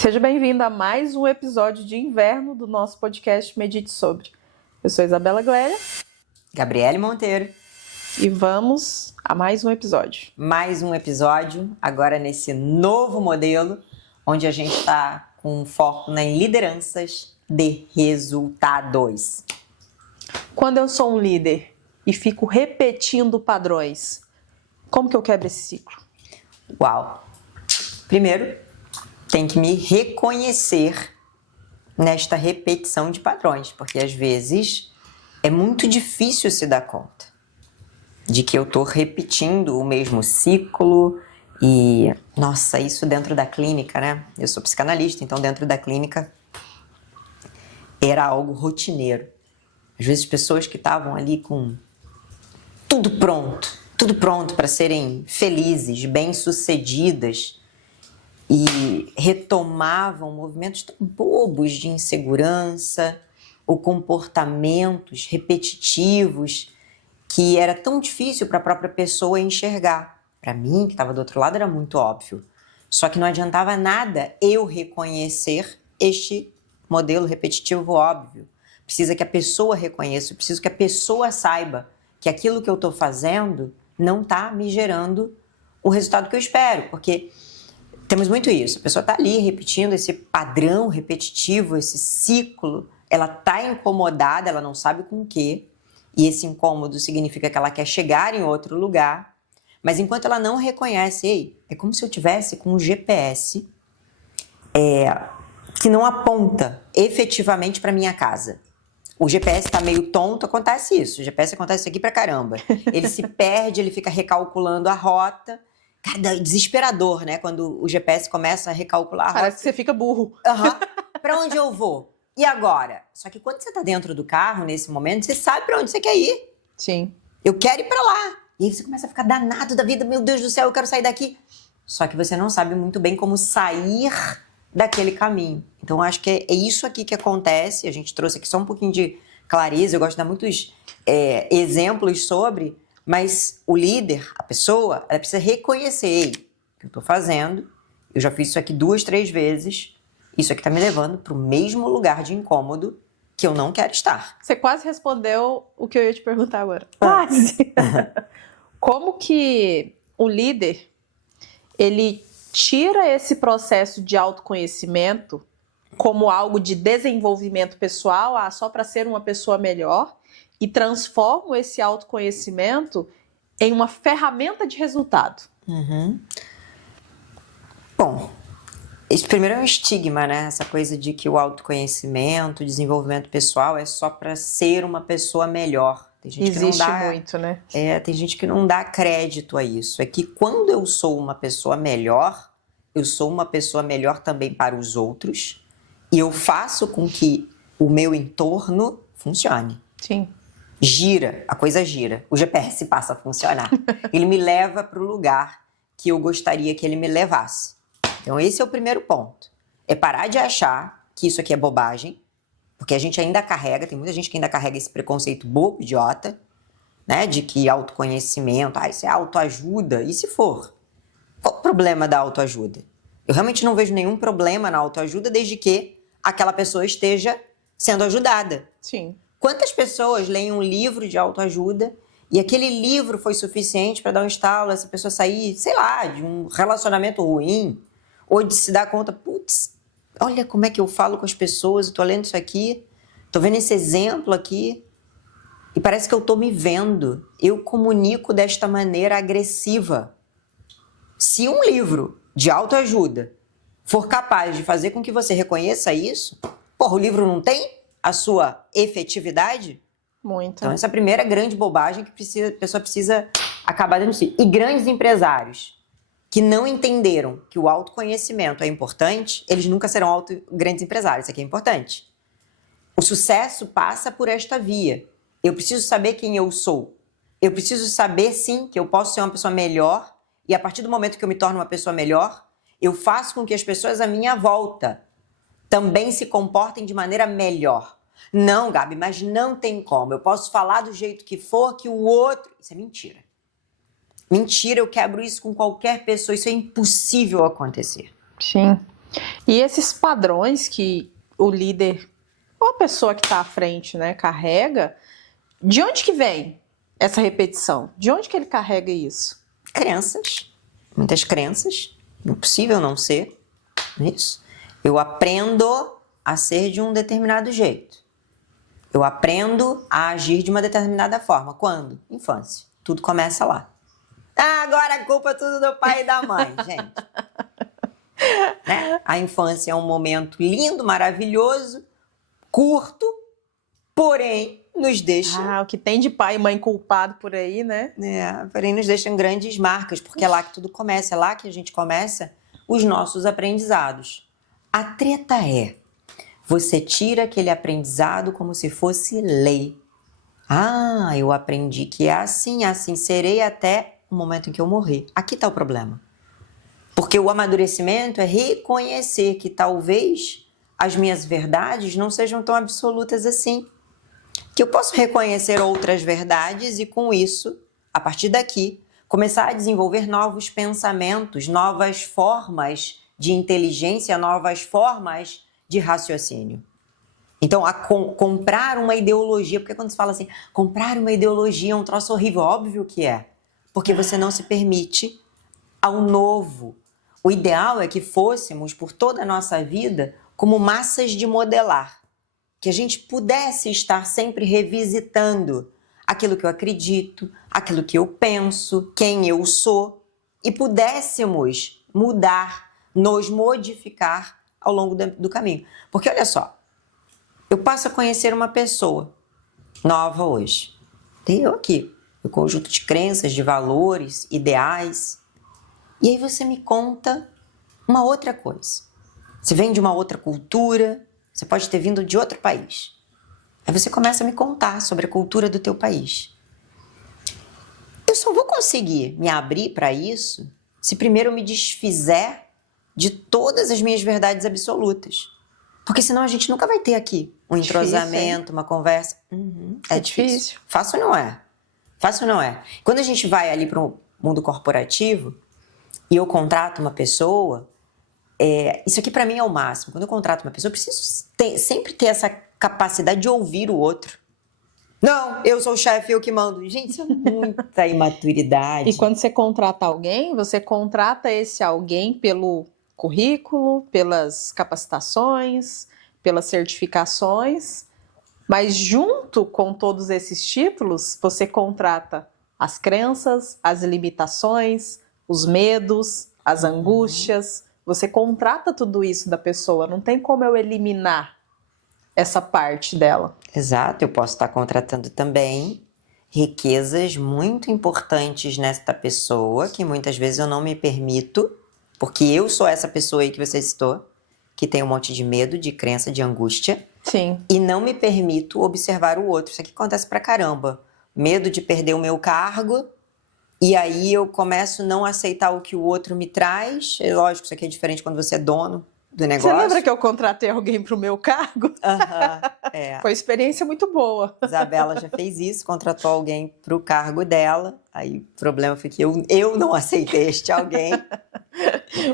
Seja bem-vindo a mais um episódio de inverno do nosso podcast Medite Sobre. Eu sou Isabela Gléria. Gabriele Monteiro. E vamos a mais um episódio. Mais um episódio, agora nesse novo modelo, onde a gente está com foco em lideranças de resultados. Quando eu sou um líder e fico repetindo padrões, como que eu quebro esse ciclo? Uau! Primeiro, tem que me reconhecer nesta repetição de padrões, porque às vezes é muito difícil se dar conta de que eu estou repetindo o mesmo ciclo e, nossa, isso dentro da clínica, né? Eu sou psicanalista, então dentro da clínica era algo rotineiro. Às vezes pessoas que estavam ali com tudo pronto para serem felizes, bem-sucedidas e retomavam movimentos tão bobos de insegurança ou comportamentos repetitivos que era tão difícil para a própria pessoa enxergar. Para mim, que estava do outro lado, era muito óbvio. Só que não adiantava nada eu reconhecer este modelo repetitivo óbvio. Precisa que a pessoa reconheça, preciso que a pessoa saiba que aquilo que eu estou fazendo não está me gerando o resultado que eu espero. Porque temos muito isso. A pessoa está ali repetindo esse padrão repetitivo, esse ciclo. Ela está incomodada, ela não sabe com o quê. E esse incômodo significa que ela quer chegar em outro lugar, mas enquanto ela não reconhece, ei, é como se eu tivesse com um GPS que não aponta efetivamente para minha casa. O GPS está meio tonto, acontece isso. O GPS acontece aqui pra caramba. Ele se perde, ele fica recalculando a rota. Cara, é desesperador, né? Quando o GPS começa a recalcular a rota. Parece que você fica burro. Para onde eu vou? E agora? Só que quando você tá dentro do carro, nesse momento, você sabe pra onde você quer ir. Sim. Eu quero ir pra lá. E aí você começa a ficar danado da vida. Meu Deus do céu, eu quero sair daqui. Só que você não sabe muito bem como sair daquele caminho. Então, eu acho que é isso aqui que acontece. A gente trouxe aqui só um pouquinho de clareza. Eu gosto de dar muitos exemplos sobre. Mas o líder, a pessoa, ela precisa reconhecer. Ei, o que eu tô fazendo? Eu já fiz isso aqui 2, 3 vezes. Isso aqui tá me levando pro mesmo lugar de incômodo que eu não quero estar. Você quase respondeu o que eu ia te perguntar agora. Quase! Como que o líder, ele tira esse processo de autoconhecimento como algo de desenvolvimento pessoal, só para ser uma pessoa melhor, e transforma esse autoconhecimento em uma ferramenta de resultado? Bom, esse primeiro é um estigma, né? Essa coisa de que o autoconhecimento, o desenvolvimento pessoal é só para ser uma pessoa melhor. Tem gente Existe que não dá, muito, né? tem gente que não dá crédito a isso. É que quando eu sou uma pessoa melhor, eu sou uma pessoa melhor também para os outros e eu faço com que o meu entorno funcione. Sim. Gira, a coisa gira. O GPS passa a funcionar. Ele me leva para o lugar que eu gostaria que ele me levasse. Então esse é o primeiro ponto. É parar de achar que isso aqui é bobagem, porque a gente ainda carrega, tem muita gente que ainda carrega esse preconceito bobo, idiota, né? De que autoconhecimento, isso é autoajuda. E se for? Qual o problema da autoajuda? Eu realmente não vejo nenhum problema na autoajuda desde que aquela pessoa esteja sendo ajudada. Sim. Quantas pessoas leem um livro de autoajuda e aquele livro foi suficiente para dar um estalo, essa pessoa sair, sei lá, de um relacionamento ruim, ou de se dar conta, putz, olha como é que eu falo com as pessoas, eu tô lendo isso aqui, tô vendo esse exemplo aqui, e parece que eu tô me vendo, eu comunico desta maneira agressiva. Se um livro de autoajuda for capaz de fazer com que você reconheça isso, porra, o livro não tem a sua efetividade? Muito. Então essa é a primeira grande bobagem que a pessoa precisa acabar denunciando. E grandes empresários que não entenderam que o autoconhecimento é importante, eles nunca serão grandes empresários. Isso aqui é importante. O sucesso passa por esta via. Eu preciso saber quem eu sou. Eu preciso saber, sim, que eu posso ser uma pessoa melhor e a partir do momento que eu me torno uma pessoa melhor, eu faço com que as pessoas à minha volta também se comportem de maneira melhor. Não, Gabi, mas não tem como. Eu posso falar do jeito que for, que o outro... Isso é mentira. Mentira, eu quebro isso com qualquer pessoa. Isso é impossível acontecer. Sim. E esses padrões que o líder ou a pessoa que está à frente, né, carrega, de onde que vem essa repetição? De onde que ele carrega isso? Crenças, muitas crenças, impossível não ser isso. Eu aprendo a ser de um determinado jeito. Eu aprendo a agir de uma determinada forma. Quando? Infância. Tudo começa lá. Ah, agora a culpa é tudo do pai e da mãe, gente. Né? A infância é um momento lindo, maravilhoso, curto, porém nos deixa... O que tem de pai e mãe culpado por aí, né? Porém nos deixam grandes marcas, porque é lá que tudo começa, é lá que a gente começa os nossos aprendizados. A treta é, você tira aquele aprendizado como se fosse lei. Ah, eu aprendi que é assim, assim serei até o momento em que eu morrer. Aqui está o problema. Porque o amadurecimento é reconhecer que talvez as minhas verdades não sejam tão absolutas assim. Que eu posso reconhecer outras verdades e com isso, a partir daqui, começar a desenvolver novos pensamentos, novas formas de inteligência, novas formas de raciocínio. Então, comprar uma ideologia, porque quando se fala assim, comprar uma ideologia é um troço horrível, óbvio que é. Porque você não se permite ao novo. O ideal é que fôssemos, por toda a nossa vida, como massas de modelar. Que a gente pudesse estar sempre revisitando aquilo que eu acredito, aquilo que eu penso, quem eu sou, e pudéssemos mudar, nos modificar ao longo do caminho. Porque olha só, eu passo a conhecer uma pessoa nova hoje. Tem eu aqui, o conjunto de crenças, de valores, ideais. E aí você me conta uma outra coisa. Você vem de uma outra cultura, você pode ter vindo de outro país. Aí você começa a me contar sobre a cultura do teu país. Eu só vou conseguir me abrir para isso se primeiro eu me desfizer de todas as minhas verdades absolutas. Porque senão a gente nunca vai ter aqui um entrosamento, uma conversa. É difícil. Fácil não é. Fácil não é. Quando a gente vai ali para o mundo corporativo e eu contrato uma pessoa, isso aqui para mim é o máximo. Quando eu contrato uma pessoa, eu preciso sempre ter essa capacidade de ouvir o outro. Não, eu sou o chefe, eu que mando. Gente, isso é muita imaturidade. E quando você contrata alguém, você contrata esse alguém pelo currículo, pelas capacitações, pelas certificações, mas junto com todos esses títulos, você contrata as crenças, as limitações, os medos, as angústias. Você contrata tudo isso da pessoa, não tem como eu eliminar essa parte dela. Exato, eu posso estar contratando também riquezas muito importantes nesta pessoa, que muitas vezes eu não me permito, porque eu sou essa pessoa aí que você citou, que tem um monte de medo, de crença, de angústia. Sim. E não me permito observar o outro. Isso aqui acontece pra caramba. Medo de perder o meu cargo, e aí eu começo a não aceitar o que o outro me traz. É lógico, isso aqui é diferente quando você é dono do negócio. Você lembra que eu contratei alguém pro meu cargo? Foi uma experiência muito boa. Isabela já fez isso, contratou alguém pro cargo dela. Aí o problema foi que eu não aceitei este alguém.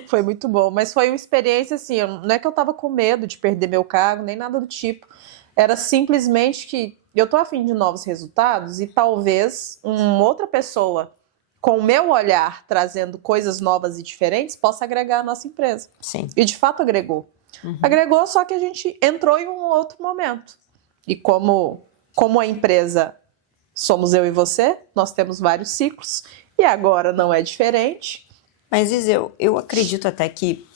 Foi muito bom, mas foi uma experiência assim, não é que eu tava com medo de perder meu cargo, nem nada do tipo. Era simplesmente que eu tô a fim de novos resultados e talvez uma outra pessoa com o meu olhar, trazendo coisas novas e diferentes, possa agregar a nossa empresa. Sim. E de fato agregou. Agregou, só que a gente entrou em um outro momento. E como a empresa somos eu e você, nós temos vários ciclos, e agora não é diferente. Mas, Iseu, eu acredito até que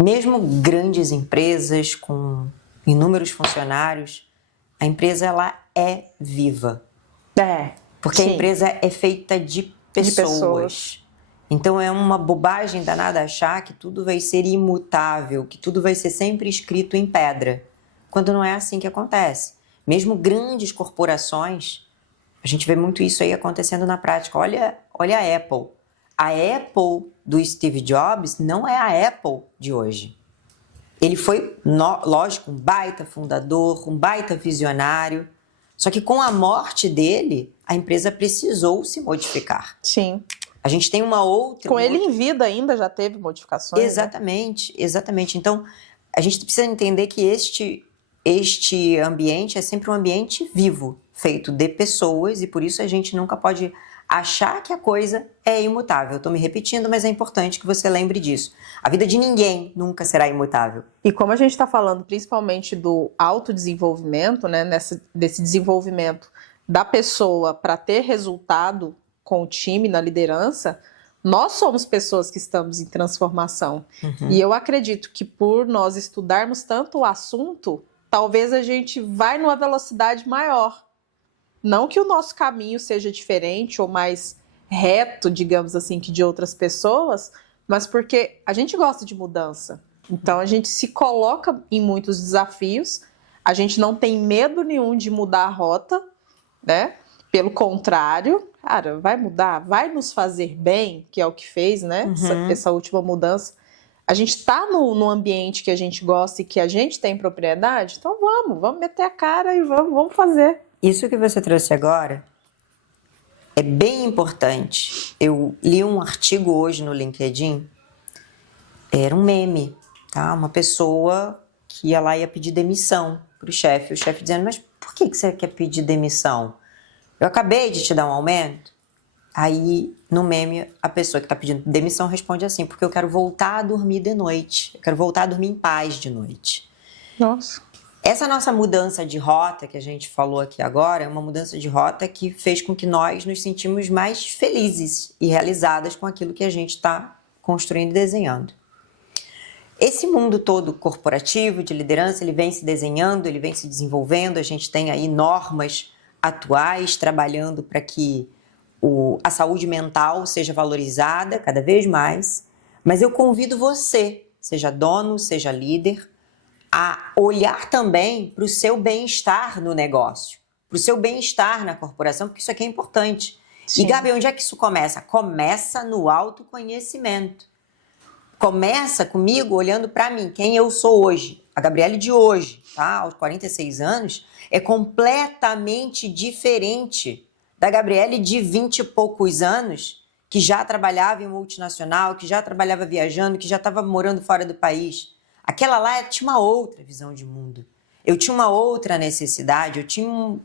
mesmo grandes empresas com inúmeros funcionários, a empresa ela é viva. Porque sim, a empresa é feita de pessoas. Então é uma bobagem danada achar que tudo vai ser imutável, que tudo vai ser sempre escrito em pedra, quando não é assim que acontece. Mesmo grandes corporações, a gente vê muito isso aí acontecendo na prática. Olha a Apple. A Apple do Steve Jobs não é a Apple de hoje. Ele foi, lógico, um baita fundador, um baita visionário. Só que com a morte dele, a empresa precisou se modificar. Sim. A gente tem uma outra... Com ele em vida ainda já teve modificações. Exatamente, né? Exatamente. Então, a gente precisa entender que este ambiente é sempre um ambiente vivo, feito de pessoas, e por isso a gente nunca pode achar que a coisa é imutável. Eu estou me repetindo, mas é importante que você lembre disso. A vida de ninguém nunca será imutável. E como a gente está falando principalmente do autodesenvolvimento, né, desse desenvolvimento da pessoa para ter resultado com o time na liderança, nós somos pessoas que estamos em transformação. E eu acredito que por nós estudarmos tanto o assunto, talvez a gente vai numa velocidade maior. Não que o nosso caminho seja diferente ou mais reto, digamos assim, que de outras pessoas, mas porque a gente gosta de mudança. Então a gente se coloca em muitos desafios, a gente não tem medo nenhum de mudar a rota, né? Pelo contrário, cara, vai mudar, vai nos fazer bem, que é o que fez, né? Essa última mudança. A gente está no ambiente que a gente gosta e que a gente tem propriedade, então vamos meter a cara e vamos fazer. Isso que você trouxe agora é bem importante. Eu li um artigo hoje no LinkedIn, era um meme, tá? Uma pessoa que ia lá e ia pedir demissão para o chefe dizendo, mas por que você quer pedir demissão? Eu acabei de te dar um aumento. Aí, no meme, a pessoa que está pedindo demissão responde assim, porque eu quero voltar a dormir de noite, eu quero voltar a dormir em paz de noite. Nossa. Essa nossa mudança de rota que a gente falou aqui agora é uma mudança de rota que fez com que nós nos sentimos mais felizes e realizadas com aquilo que a gente está construindo e desenhando. Esse mundo todo corporativo, de liderança, ele vem se desenhando, ele vem se desenvolvendo, a gente tem aí normas atuais trabalhando para que a saúde mental seja valorizada cada vez mais, mas eu convido você, seja dono, seja líder, a olhar também para o seu bem-estar no negócio, para o seu bem-estar na corporação, porque isso aqui é importante. Sim. E, Gabi, onde é que isso começa? Começa no autoconhecimento. Começa comigo olhando para mim, quem eu sou hoje. A Gabriele de hoje, tá? Aos 46 anos, é completamente diferente da Gabriele de 20 e poucos anos, que já trabalhava em multinacional, que já trabalhava viajando, que já estava morando fora do país. Aquela lá tinha uma outra visão de mundo. Eu tinha uma outra necessidade, eu tinha um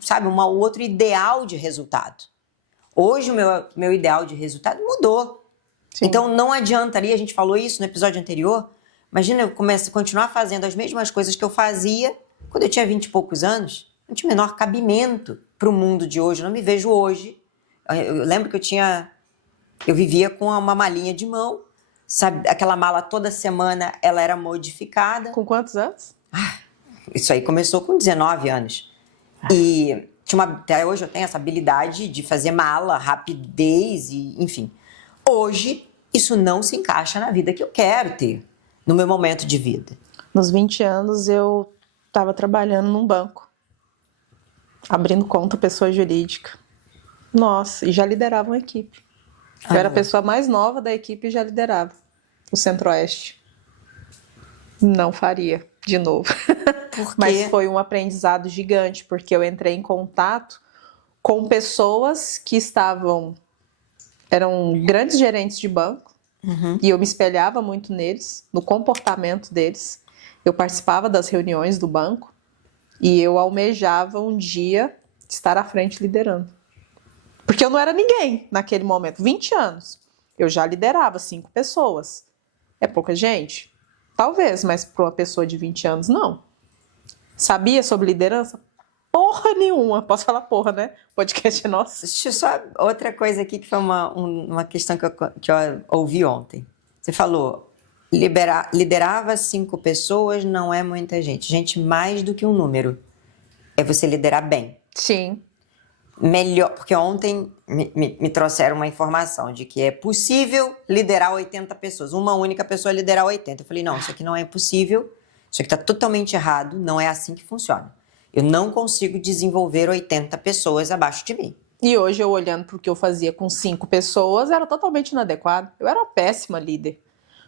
outro ideal de resultado. Hoje o meu ideal de resultado mudou. Sim. Então não adiantaria, a gente falou isso no episódio anterior, imagina eu continuar fazendo as mesmas coisas que eu fazia quando eu tinha 20 e poucos anos. Não tinha o menor cabimento para o mundo de hoje, eu não me vejo hoje. Eu lembro que eu vivia com uma malinha de mão, sabe, aquela mala toda semana ela era modificada. Com quantos anos? Isso aí começou com 19 anos. E até hoje eu tenho essa habilidade de fazer mala, rapidez, e enfim. Hoje, isso não se encaixa na vida que eu quero ter, no meu momento de vida. Nos 20 anos eu estava trabalhando num banco, abrindo conta pessoa jurídica. Nossa, e já liderava uma equipe. Eu era a pessoa mais nova da equipe e já liderava o Centro-Oeste. Não faria de novo. Por quê? Mas foi um aprendizado gigante, porque eu entrei em contato com pessoas que eram grandes gerentes de banco, e eu me espelhava muito neles, no comportamento deles. Eu participava das reuniões do banco e eu almejava um dia estar à frente liderando. Porque eu não era ninguém naquele momento. 20 anos. Eu já liderava 5 pessoas. É pouca gente? Talvez, mas para uma pessoa de 20 anos, não. Sabia sobre liderança? Porra nenhuma. Posso falar porra, né? O podcast é nosso. Deixa eu só outra coisa aqui que foi uma questão que eu ouvi ontem. Você falou, liderava 5 pessoas, não é muita gente. Gente, mais do que um número. É você liderar bem. Sim. Melhor, porque ontem me trouxeram uma informação de que é possível liderar 80 pessoas. Uma única pessoa liderar 80. Eu falei, não, isso aqui não é possível. Isso aqui está totalmente errado. Não é assim que funciona. Eu não consigo desenvolver 80 pessoas abaixo de mim. E hoje, eu olhando para o que eu fazia com 5 pessoas, era totalmente inadequado. Eu era uma péssima líder.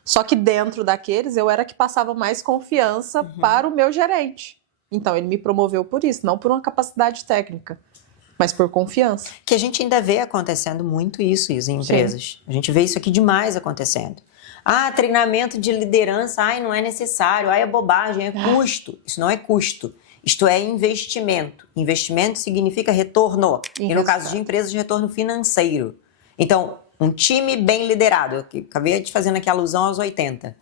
Só que dentro daqueles, eu era que passava mais confiança para o meu gerente. Então, ele me promoveu por isso, não por uma capacidade técnica. mas por confiança. Que a gente ainda vê acontecendo muito isso em empresas. A gente vê isso aqui demais acontecendo. Ah, treinamento de liderança, ai, não é necessário, ai, é bobagem, é custo. Isso não é custo. Isto é investimento. Investimento significa retorno. E no caso de empresas, retorno financeiro. Então, um time bem liderado, eu acabei de fazendo aqui alusão aos 80.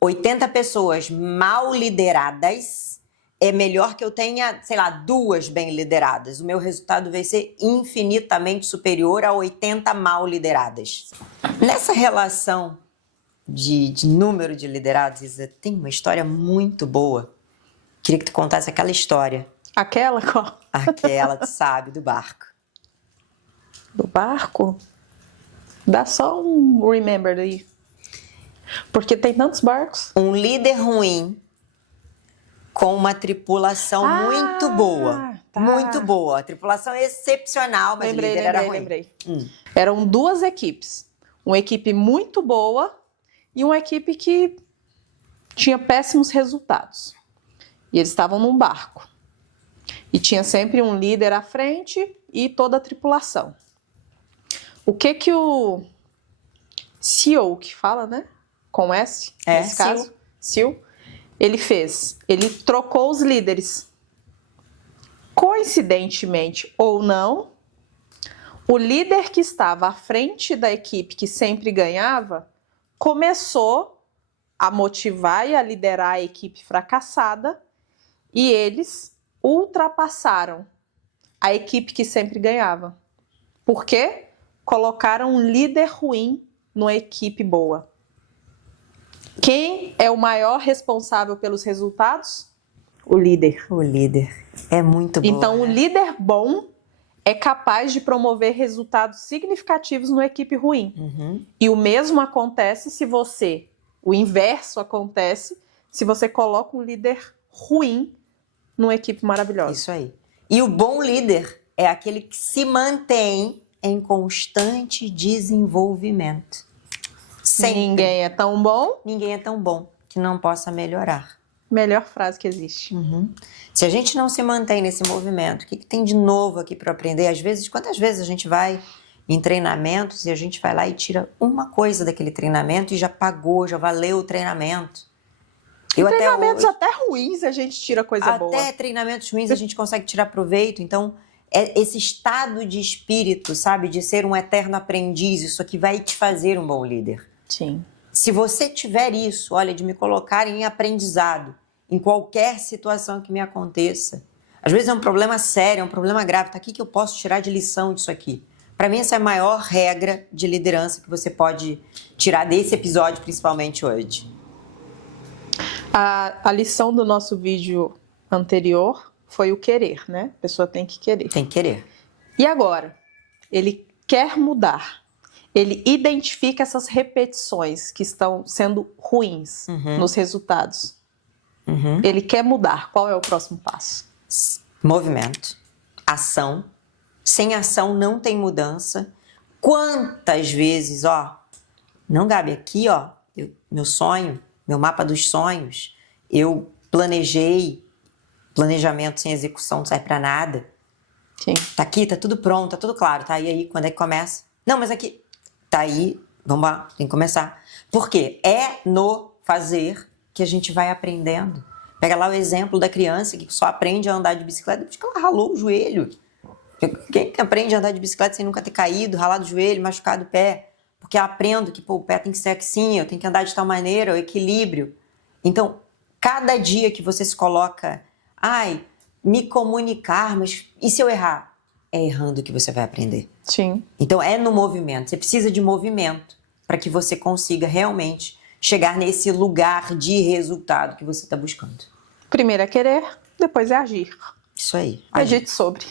80 pessoas mal lideradas é melhor que eu tenha, sei lá, 2 bem lideradas. O meu resultado vai ser infinitamente superior a 80 mal lideradas. Nessa relação de número de liderados, Isa, tem uma história muito boa. Queria que tu contasse aquela história. Aquela qual? Aquela, tu sabe, do barco. Do barco? Dá só um remember aí. Porque tem tantos barcos. Um líder ruim com uma tripulação muito boa. Tá. Muito boa. A tripulação é excepcional, mas o líder era ruim. Lembrei. Eram 2 equipes. Uma equipe muito boa e uma equipe que tinha péssimos resultados. E eles estavam num barco. E tinha sempre um líder à frente e toda a tripulação. O que o CEO, que fala, né? Com S, nesse caso. CEO. Ele fez? Ele trocou os líderes. Coincidentemente ou não, o líder que estava à frente da equipe, que sempre ganhava, começou a motivar e a liderar a equipe fracassada e eles ultrapassaram a equipe que sempre ganhava. Por quê? Colocaram um líder ruim numa equipe boa. Quem é o maior responsável pelos resultados? O líder. O líder. É muito bom. Então, o líder bom é capaz de promover resultados significativos numa equipe ruim. E o mesmo acontece o inverso acontece se você coloca um líder ruim numa equipe maravilhosa. Isso aí. E o bom líder é aquele que se mantém em constante desenvolvimento. Sempre. Ninguém é tão bom. Ninguém é tão bom que não possa melhorar. Melhor frase que existe. Se a gente não se mantém nesse movimento, o que tem de novo aqui para aprender? Às vezes, quantas vezes a gente vai em treinamentos e a gente vai lá e tira uma coisa daquele treinamento e já pagou, já valeu o treinamento. Treinamentos até ruins a gente tira coisa boa. Até treinamentos ruins a gente consegue tirar proveito. Então, é esse estado de espírito, sabe? De ser um eterno aprendiz, isso aqui vai te fazer um bom líder. Sim. Se você tiver isso, olha, de me colocar em aprendizado, em qualquer situação que me aconteça. Às vezes é um problema sério, é um problema grave. Tá aqui que eu posso tirar de lição disso aqui. Para mim, essa é a maior regra de liderança que você pode tirar desse episódio, principalmente hoje. A lição do nosso vídeo anterior foi o querer, né? A pessoa tem que querer. Tem que querer. E agora? Ele quer mudar. Ele identifica essas repetições que estão sendo ruins nos resultados. Ele quer mudar. Qual é o próximo passo? Movimento, ação. Sem ação não tem mudança. Quantas vezes, não, Gabi, aqui, meu sonho, meu mapa dos sonhos, eu planejei, planejamento sem execução não serve pra nada. Sim. Tá aqui, tá tudo pronto, tá tudo claro, tá? E aí, quando é que começa? Não, mas aqui, tá aí, vamos lá, tem que começar. Por quê? É no fazer que a gente vai aprendendo. Pega lá o exemplo da criança que só aprende a andar de bicicleta depois que ela ralou o joelho. Quem aprende a andar de bicicleta sem nunca ter caído, ralado o joelho, machucado o pé? Porque eu aprendo que o pé tem que ser assim, eu tenho que andar de tal maneira, o equilíbrio. Então, cada dia que você se coloca, me comunicar, mas e se eu errar? É errando que você vai aprender. Sim. Então, é no movimento. Você precisa de movimento para que você consiga realmente chegar nesse lugar de resultado que você está buscando. Primeiro é querer, depois é agir. Isso aí. Agite sobre.